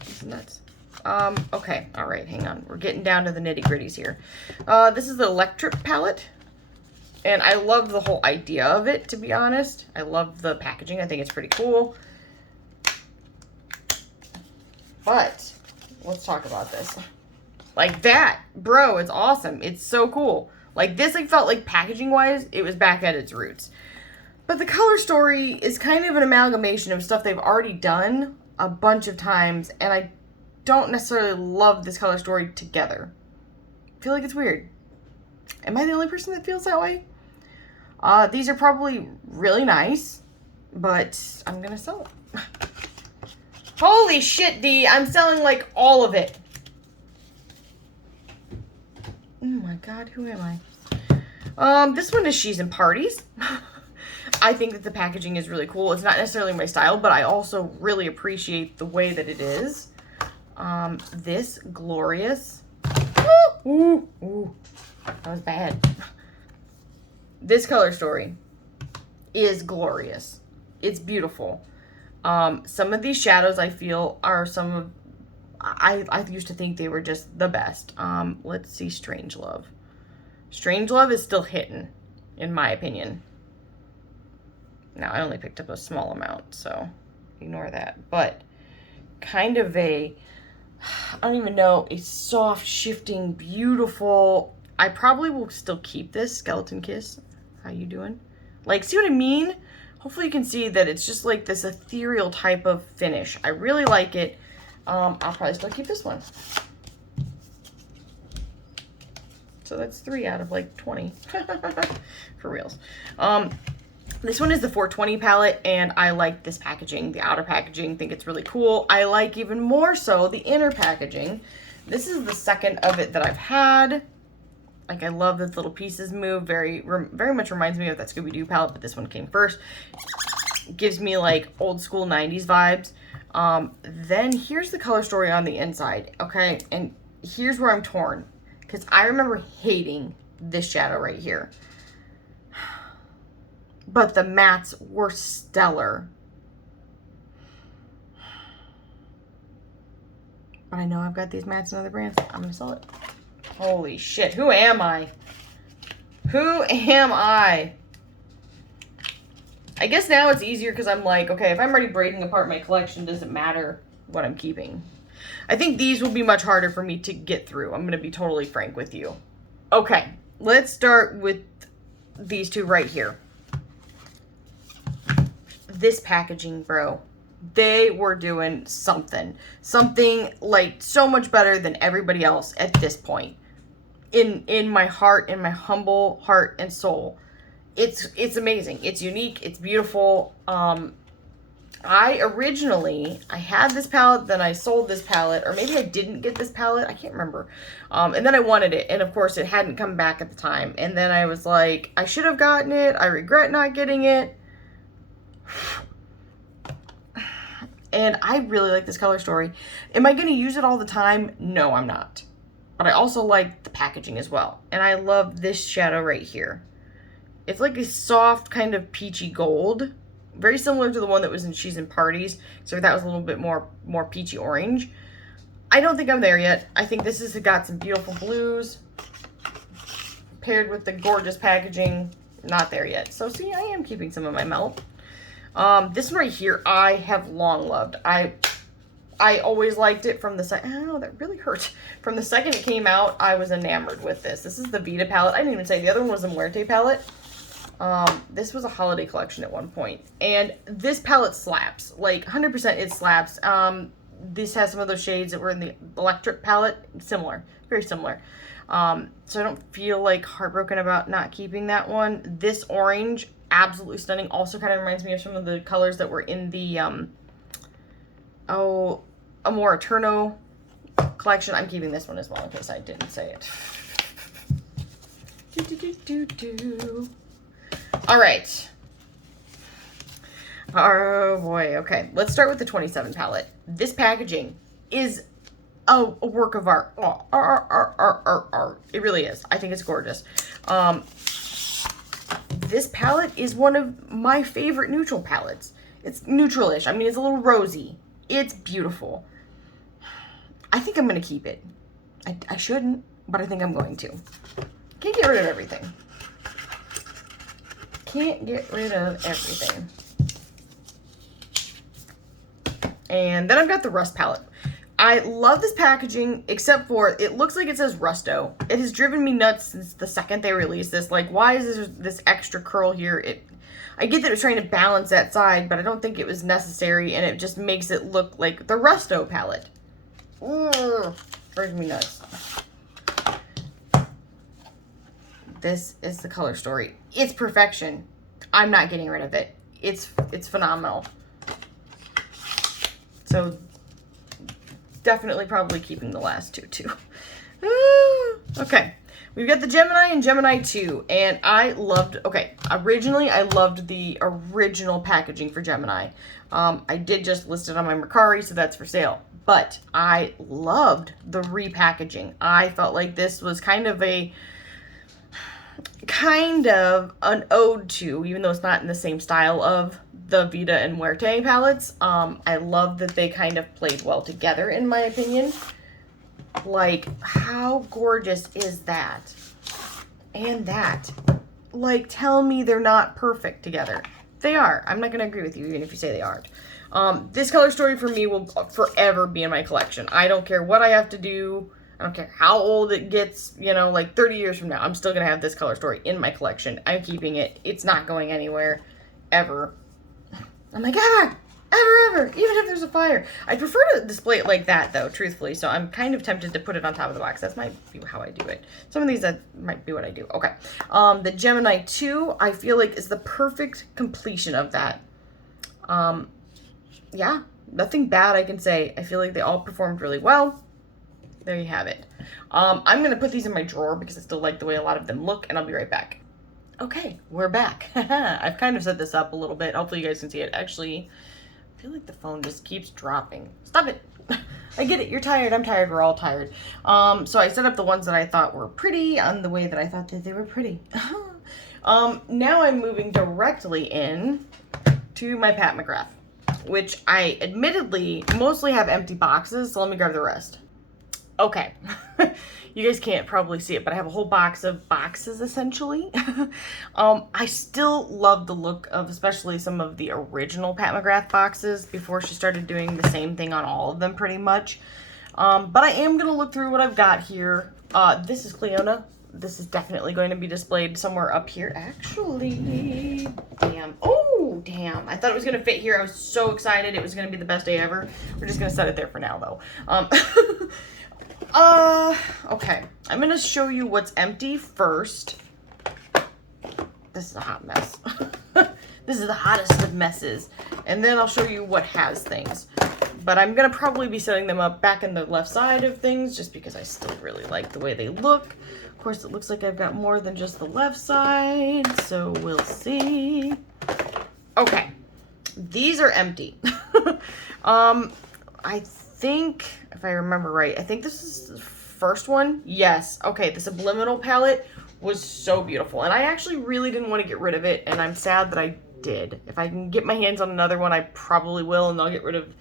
This is nuts. Okay, alright, hang on. We're getting down to the nitty gritties here. This is the Electric palette. And I love the whole idea of it, to be honest. I love the packaging. I think it's pretty cool. But, let's talk about this. Like that, bro, it's awesome. It's so cool. Like this, I felt like packaging-wise, it was back at its roots. But the color story is kind of an amalgamation of stuff they've already done a bunch of times, and I don't necessarily love this color story together. I feel like it's weird. Am I the only person that feels that way? These are probably really nice, but I'm gonna sell it. Holy shit, D, I'm selling like all of it. Oh my god, who am I? This one is She's in Parties. I think that the packaging is really cool. It's not necessarily my style, but I also really appreciate the way that it is. This Glorious. Ooh, that was bad. This color story is glorious. It's beautiful. Some of these shadows I feel are some of, I used to think they were just the best. Let's see Strangelove. Strangelove is still hitting, in my opinion. Now, I only picked up a small amount, so ignore that. But kind of a, I don't even know, a soft, shifting, beautiful. I probably will still keep this Skeleton Kiss. How you doing? Like, see what I mean? Hopefully you can see that it's just like this ethereal type of finish. I really like it. I'll probably still keep this one. So that's 3 out of like 20. For reals. This one is the 420 palette, and I like this packaging. The outer packaging, think it's really cool. I like even more so the inner packaging. This is the second of it that I've had. Like, I love that little pieces move. Very much reminds me of that Scooby-Doo palette, but this one came first. Gives me like old school 90s vibes. Then here's the color story on the inside, okay? And here's where I'm torn, because I remember hating this shadow right here. But the mattes were stellar. But I know I've got these mattes in other brands. I'm gonna sell it. Holy shit, who am I? Who am I? I guess now it's easier because I'm like, okay, if I'm already breaking apart my collection, does it matter what I'm keeping? I think these will be much harder for me to get through. I'm gonna be totally frank with you. Okay, let's start with these two right here. This packaging, bro. They were doing something. Something like so much better than everybody else at this point. In my heart, in my humble heart and soul. It's amazing. It's unique. It's beautiful. I had this palette, then I sold this palette, or maybe I didn't get this palette. I can't remember. And then I wanted it, and of course it hadn't come back at the time. And then I was like, I should have gotten it. I regret not getting it. And I really like this color story. Am I going to use it all the time? No, I'm not. but I also like the packaging as well. And I love this shadow right here. It's like a soft kind of peachy gold, very similar to the one that was in She's in Parties. So that was a little bit more peachy orange. I don't think I'm there yet. I think this has got some beautiful blues paired with the gorgeous packaging. Not there yet. So see, I am keeping some of my melt. This one right here, I have long loved. I always liked it from the second. Oh, that really hurt. From the second it came out, I was enamored with this. This is the Vita palette. I didn't even say the other one was the Muerte palette. This was a holiday collection at one point. And this palette slaps. Like, 100% it slaps. This has some of those shades that were in the electric palette. Similar. Very similar. So I don't feel like heartbroken about not keeping that one. This orange, absolutely stunning. Also kind of reminds me of some of the colors that were in the, Amor Eterno collection. I'm keeping this one as well in case I didn't say it. All right. Oh boy. Okay. Let's start with the 27 palette. This packaging is a work of art. Art. It really is. I think it's gorgeous. This palette is one of my favorite neutral palettes. It's neutralish. I mean, it's a little rosy. It's beautiful. I think I'm going to keep it. I shouldn't, but I think I'm going to. Can't get rid of everything. Can't get rid of everything. And then I've got the Rust palette. I love this packaging, except for it looks like it says Rusto. It has driven me nuts since the second they released this. Like, why is this extra curl here? I get that it was trying to balance that side, but I don't think it was necessary, and it just makes it look like the Rusto palette. Drives me nuts. This is the color story. It's perfection. I'm not getting rid of it. It's phenomenal. So definitely probably keeping the last two too. Okay. We've got the Gemini and Gemini 2, and originally I loved the original packaging for Gemini. I did just list it on my Mercari, so that's for sale. But I loved the repackaging. I felt like this was kind of an ode to, even though it's not in the same style of the Vita and Muerte palettes. I love that they kind of played well together, in my opinion. Like, how gorgeous is that? And that. Like, tell me they're not perfect together. They are. I'm not going to agree with you, even if you say they aren't. This color story for me will forever be in my collection. I don't care what I have to do. I don't care how old it gets, like 30 years from now. I'm still going to have this color story in my collection. I'm keeping it. It's not going anywhere. Ever. I'm like, ever, even if there's a fire. I prefer to display it like that, though, truthfully, so I'm kind of tempted to put it on top of the box. That might be how I do it. Some of these, that might be what I do. Okay. The Gemini 2, I feel like, is the perfect completion of that. Yeah, nothing bad I can say. I feel like they all performed really well. There you have it. I'm going to put these in my drawer because I still like the way a lot of them look, and I'll be right back. Okay, we're back. I've kind of set this up a little bit. Hopefully you guys can see it. Actually, I feel like the phone just keeps dropping. Stop it. I get it. You're tired. I'm tired. We're all tired. So I set up the ones that I thought were pretty on the way that I thought that they were pretty. Now I'm moving directly in to my Pat McGrath, which I admittedly mostly have empty boxes. So let me grab the rest. Okay. You guys can't probably see it, but I have a whole box of boxes, essentially. I still love the look of especially some of the original Pat McGrath boxes before she started doing the same thing on all of them, pretty much. But I am going to look through what I've got here. This is Cleona. This is definitely going to be displayed somewhere up here. Actually, damn. Oh, damn. I thought it was going to fit here. I was so excited. It was going to be the best day ever. We're just going to set it there for now, though. Okay. I'm going to show you what's empty first. This is a hot mess. This is the hottest of messes. And then I'll show you what has things. But I'm going to probably be setting them up back in the left side of things just because I still really like the way they look. Of course, it looks like I've got more than just the left side, so we'll see. Okay. These are empty. I think, if I remember right, I think this is first one, yes. Okay, the Subliminal palette was so beautiful. And I actually really didn't want to get rid of it, and I'm sad that I did. If I can get my hands on another one, I probably will, and I'll get rid of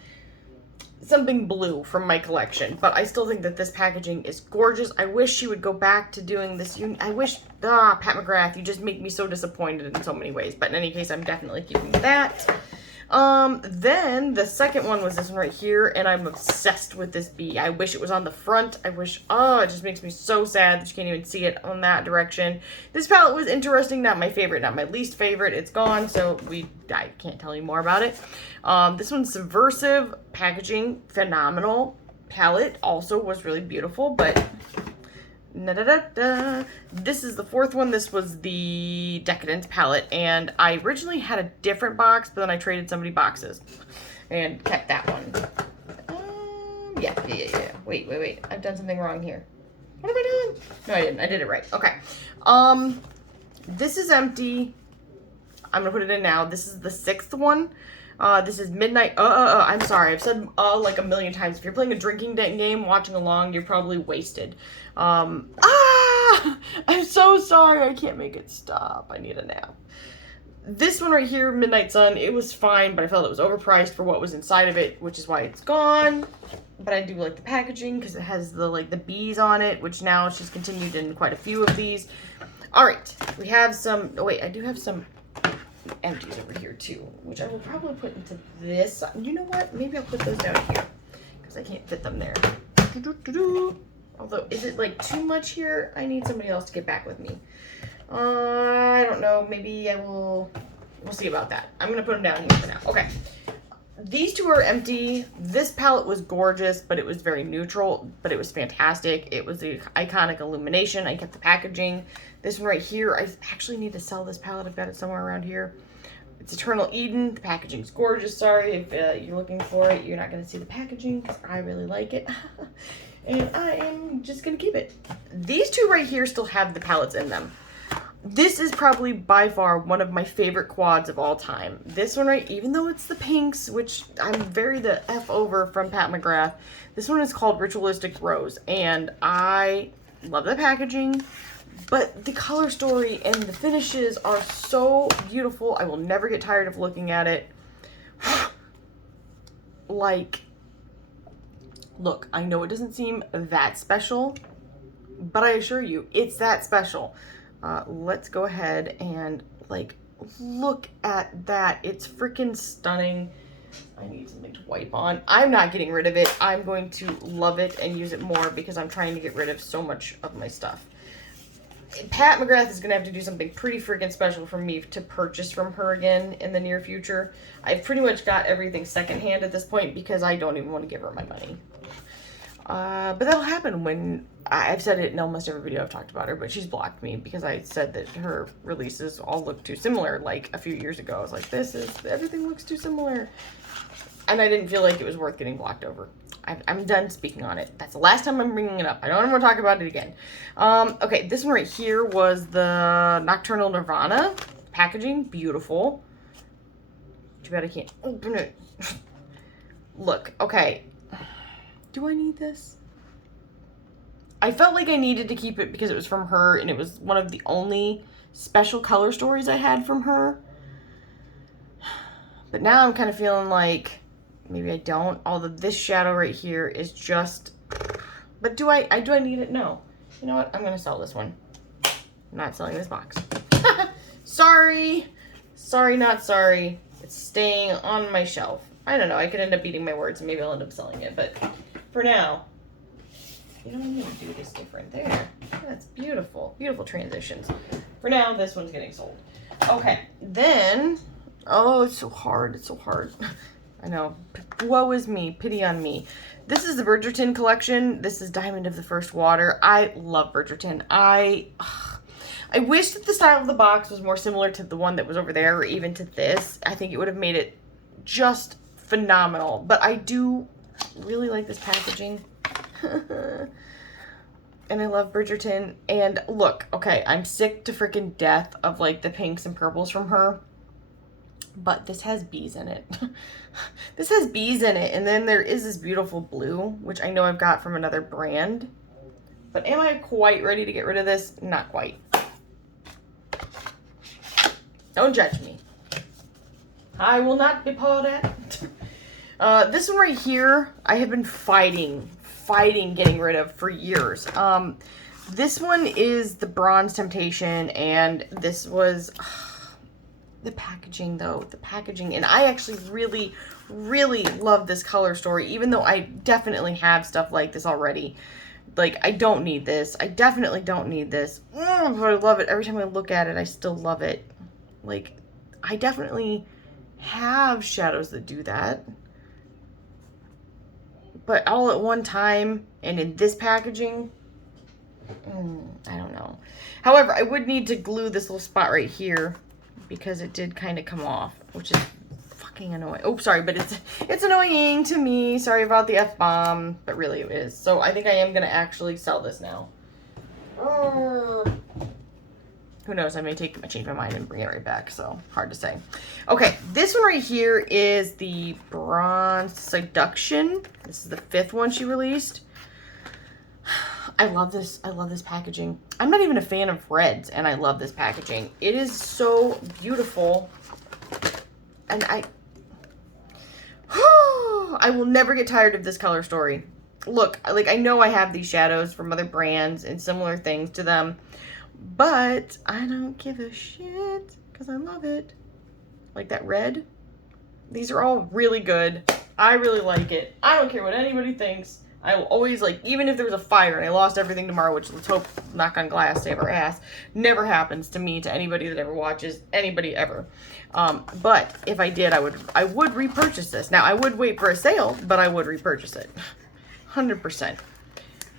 something blue from my collection. But I still think that this packaging is gorgeous. I wish she would go back to doing this. I wish, Pat McGrath, you just make me so disappointed in so many ways. But in any case, I'm definitely keeping that. Then the second one was this one right here, and I'm obsessed with this bee. I wish it was on the front. I wish, it just makes me so sad that you can't even see it on that direction. This palette was interesting, not my favorite, not my least favorite. It's gone, so I can't tell you more about it. This one's Subversive packaging, phenomenal palette, also was really beautiful, but this is the fourth one. This was the Decadence palette, and I originally had a different box, but then I traded somebody boxes and kept that one. Yeah. Wait. I've done something wrong here. What am I doing? No, I didn't. I did it right. Okay. This is empty. I'm gonna put it in now. This is the sixth one. This is Midnight. I'm sorry. I've said like a million times. If you're playing a drinking game, watching along, you're probably wasted. I'm so sorry. I can't make it stop. I need a nap. This one right here, Midnight Sun, it was fine, but I felt it was overpriced for what was inside of it, which is why it's gone. But I do like the packaging because it has the bees on it, which now she's continued in quite a few of these. All right, we have some. Oh wait, I do have some empties over here too, which I will probably put into this. You know what? Maybe I'll put those down here because I can't fit them there. Although, is it like too much here? I need somebody else to get back with me. I don't know. Maybe I will. We'll see about that. I'm gonna put them down here for now. Okay. These two are empty. This palette was gorgeous, but it was very neutral, but it was fantastic. It was the iconic Illumination. I kept the packaging. This one right here, I actually need to sell this palette. I've got it somewhere around here. It's Eternal Eden. The packaging's gorgeous. Sorry if you're looking for it. You're not going to see the packaging because I really like it. And I am just going to keep it. These two right here still have the palettes in them. This is probably by far one of my favorite quads of all time. This one right, even though it's the pinks, which I'm very the F over from Pat McGrath, this one is called Ritualistic Rose. And I love the packaging, but the color story and the finishes are so beautiful. I will never get tired of looking at it. Like, look, I know it doesn't seem that special, but I assure you, it's that special. Let's go ahead and, like, look at that. It's freaking stunning. I need something to wipe on. I'm not getting rid of it. I'm going to love it and use it more because I'm trying to get rid of so much of my stuff. Pat McGrath is going to have to do something pretty freaking special for me to purchase from her again in the near future. I've pretty much got everything secondhand at this point because I don't even want to give her my money. But that'll happen when, I've said it in almost every video I've talked about her, but she's blocked me because I said that her releases all look too similar. Like a few years ago, I was like, everything looks too similar. And I didn't feel like it was worth getting blocked over. I'm done speaking on it. That's the last time I'm bringing it up. I don't want to talk about it again. Okay, this one right here was the Nocturnal Nirvana. Packaging, beautiful. Too bad I can't open it. Look, okay. Do I need this? I felt like I needed to keep it because it was from her and it was one of the only special color stories I had from her. But now I'm kind of feeling like maybe I don't. Although this shadow right here is just... But do I need it? No. You know what? I'm going to sell this one. I'm not selling this box. Sorry. Sorry, not sorry. It's staying on my shelf. I don't know. I could end up eating my words and maybe I'll end up selling it. But for now, you don't need to do this different. There. That's beautiful. Beautiful transitions. For now, this one's getting sold. Okay. Then... Oh, it's so hard. It's so hard. I know. Woe is me. Pity on me. This is the Bridgerton collection. This is Diamond of the First Water. I love Bridgerton. I wish that the style of the box was more similar to the one that was over there or even to this. I think it would have made it just phenomenal. But I do really like this packaging. And I love Bridgerton. And look, okay, I'm sick to freaking death of like the pinks and purples from her. But this has bees in it. This has bees in it. And then there is this beautiful blue, which I know I've got from another brand. But am I quite ready to get rid of this? Not quite. Don't judge me. I will not be pawed at. This one right here, I have been fighting getting rid of for years. This one is the Bronze Temptation, and this was the packaging though. The packaging, and I actually really love this color story, even though I definitely have stuff like this already. Like, I don't need this. I definitely don't need this. But I love it. Every time I look at it, I still love it. Like, I definitely have shadows that do that. But all at one time and in this packaging, I don't know. However, I would need to glue this little spot right here because it did kind of come off, which is fucking annoying. Oh, sorry, but it's annoying to me. Sorry about the F-bomb, but really it is. So I think I am going to actually sell this now. Who knows? I may change my mind and bring it right back. So hard to say. Okay, this one right here is the Bronze Seduction. This is the 5th one she released. I love this. I love this packaging. I'm not even a fan of reds, and I love this packaging. It is so beautiful, and I will never get tired of this color story. Look, like, I know I have these shadows from other brands and similar things to them, but I don't give a shit because I love it. Like that red. These are all really good. I really like it. I don't care what anybody thinks. I will always, like, even if there was a fire and I lost everything tomorrow, which let's hope, knock on glass, save our ass, never happens to me, to anybody that ever watches, anybody ever. But if I did, I would repurchase this. Now, I would wait for a sale, but I would repurchase it. 100%.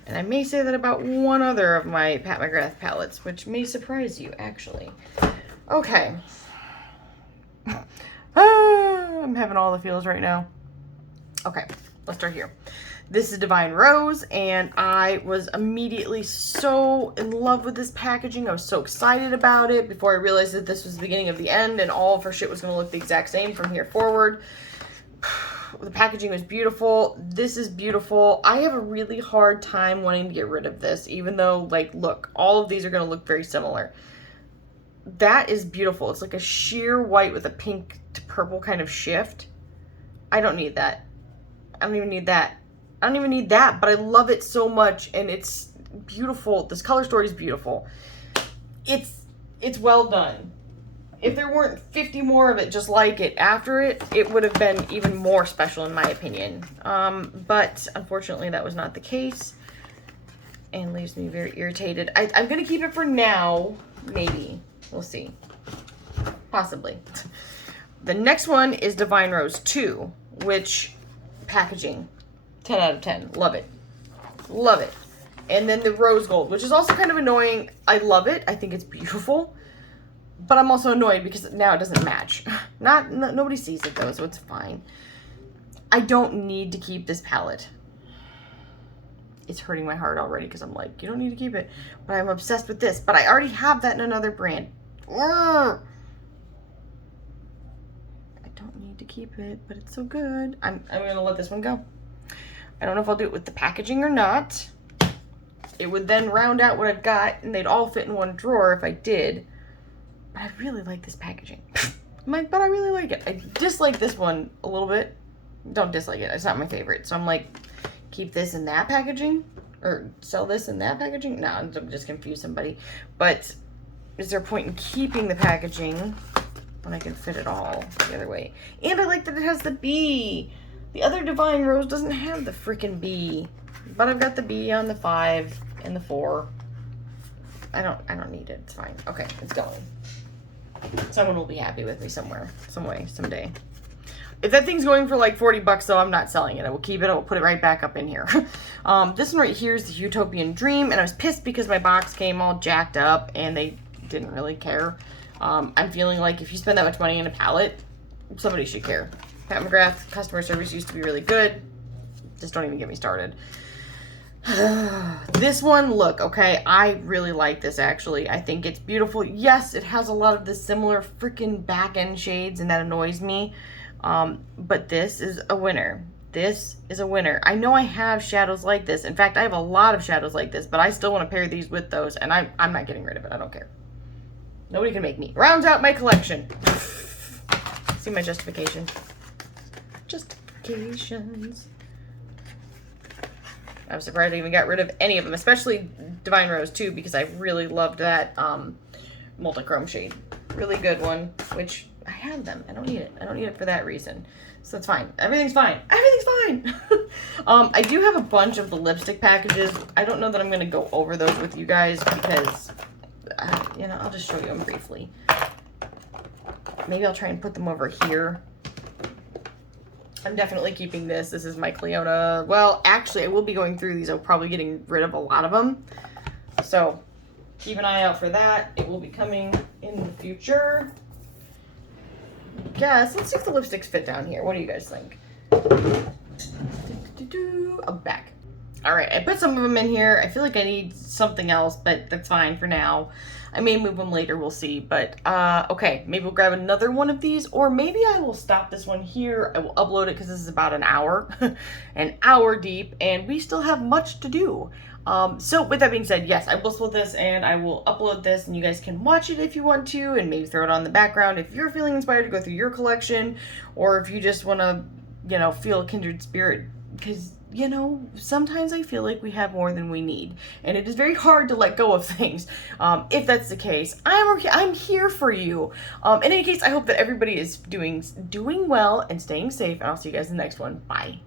And I may say that about one other of my Pat McGrath palettes, which may surprise you, actually. Okay. I'm having all the feels right now. Okay, let's start here. This is Divine Rose, and I was immediately so in love with this packaging. I was so excited about it before I realized that this was the beginning of the end and all of her shit was going to look the exact same from here forward. The packaging was beautiful. This is beautiful. I have a really hard time wanting to get rid of this, even though, like, look, all of these are going to look very similar. That is beautiful. It's like a sheer white with a pink to purple kind of shift. I don't need that. I don't even need that. I don't even need that, but I love it so much, and it's beautiful. This color story is beautiful. It's well done. If there weren't 50 more of it just like it after it, it would have been even more special in my opinion. But unfortunately that was not the case, and leaves me very irritated. I'm gonna keep it for now, maybe. We'll see. Possibly. The next one is Divine Rose 2, which packaging. 10 out of 10. Love it. Love it. And then the rose gold, which is also kind of annoying. I love it. I think it's beautiful. But I'm also annoyed because now it doesn't match. Nobody sees it though, so it's fine. I don't need to keep this palette. It's hurting my heart already because I'm like, you don't need to keep it. But I'm obsessed with this. But I already have that in another brand. I don't need to keep it, but it's so good. I'm going to let this one go. I don't know if I'll do it with the packaging or not. It would then round out what I've got, and they'd all fit in one drawer if I did. But I really like this packaging. But I really like it. I dislike this one a little bit. Don't dislike it. It's not my favorite. So I'm like, keep this in that packaging? Or sell this in that packaging? No, I'm just confuse somebody. But is there a point in keeping the packaging when I can fit it all the other way? And I like that it has the bee. The other Divine Rose doesn't have the freaking bee, but I've got the bee on the 5 and the 4. I don't need it. It's fine. Okay, it's going. Someone will be happy with me somewhere, some way, someday. If that thing's going for like 40 bucks though, I'm not selling it. I will keep it. I will put it right back up in here. This one right here is the Utopian Dream, and I was pissed because my box came all jacked up and they didn't really care. I'm feeling like if you spend that much money on a palette, somebody should care. Pat McGrath customer service used to be really good. Just don't even get me started. This one, look, okay, I really like this actually. I think it's beautiful. Yes, it has a lot of the similar freaking back end shades, and that annoys me. But this is a winner. This is a winner. I know I have shadows like this. In fact, I have a lot of shadows like this, but I still want to pair these with those, and I'm not getting rid of it. I don't care. Nobody can make me. Rounds out my collection. See my justification. Justifications. I was surprised I even got rid of any of them, especially Divine Rose too, because I really loved that multi-chrome shade. Really good one, which I have them. I don't need it. I don't need it for that reason. So it's fine. Everything's fine. Everything's fine. I do have a bunch of the lipstick packages. I don't know that I'm going to go over those with you guys because, you know, I'll just show you them briefly. Maybe I'll try and put them over here. I'm definitely keeping this. This is my Cleona. Well, actually, I will be going through these. I'm probably getting rid of a lot of them. So keep an eye out for that. It will be coming in the future. Yes, let's see if the lipsticks fit down here. What do you guys think? I'm back. All right, I put some of them in here. I feel like I need something else, but that's fine for now. I may move them later, we'll see. But, okay, maybe we'll grab another one of these, or maybe I will stop this one here. I will upload it because this is about an hour, an hour deep, and we still have much to do. So with that being said, yes, I will split this and I will upload this and you guys can watch it if you want to and maybe throw it on in the background if you're feeling inspired to go through your collection or if you just want to, you know, feel a kindred spirit because, you know, sometimes I feel like we have more than we need and it is very hard to let go of things. If that's the case, I'm here for you. In any case, I hope that everybody is doing well and staying safe and I'll see you guys in the next one. Bye.